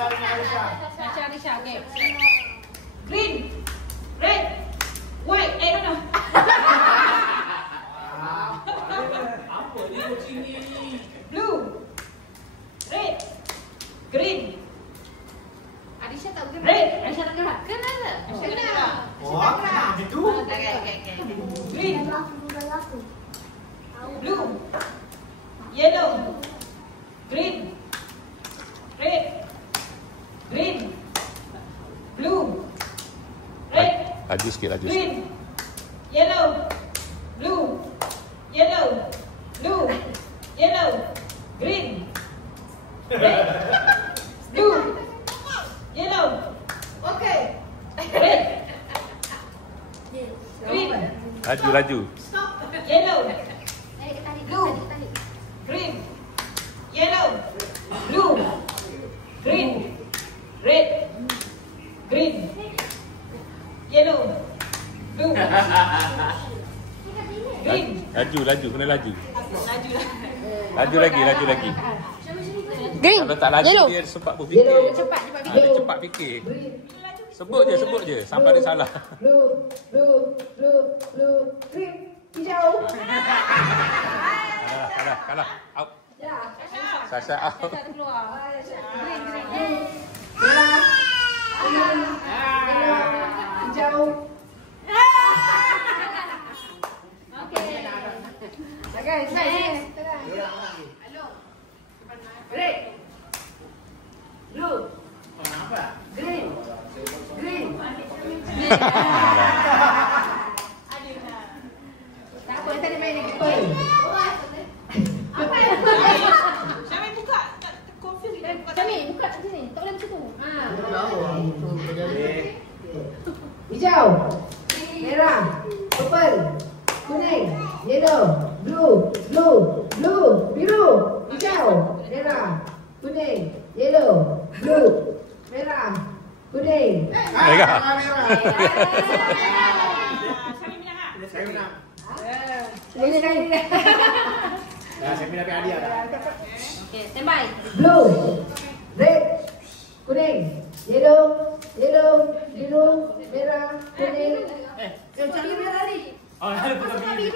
Risha, okay. Green, red, white. No. Apa ni kucing ni? Blue, red, green. Arisha tak boleh. Red. Arisha nak gerak. Kena. Kena. Wah, kenapa gitu? Okay. Green, blue, yellow, green, red, green, blue, red, Laju sikit, laju sikit. green, yellow, blue, yellow, blue, yellow, green, red, blue, yellow, Okay. red, green, Laju. yellow, Blue. green, yellow, blue, green, red, green, yellow, blue, green. Laju, kena laju. Laju lah. Laju lagi. Green. Kalau tak laju Yellow. dia sempat berfikir. Cepat Dia cepat fikir. Sebut je sampai dia salah. Blue, green, hijau. Kalah. Out. Ya. Sasha out. Kita keluar. Green, hijau. Okay, next. Red, blue, green. Tak apa, tadi main lagi. Apa? Syami buka. Confuse. Syami buka sini. Tak boleh macam tu. Hijau, merah, purple, kuning, yellow, blue, biru, hijau, merah, kuning, yellow, blue, merah, kuning. Merah. Saya menang. Ini kali ni. Saya minat hadiah dah. Okay, standby. Blue, red, kuning, yellow, biru, merah, kuning. Cari merah ni. Oh, ada betul. Okay.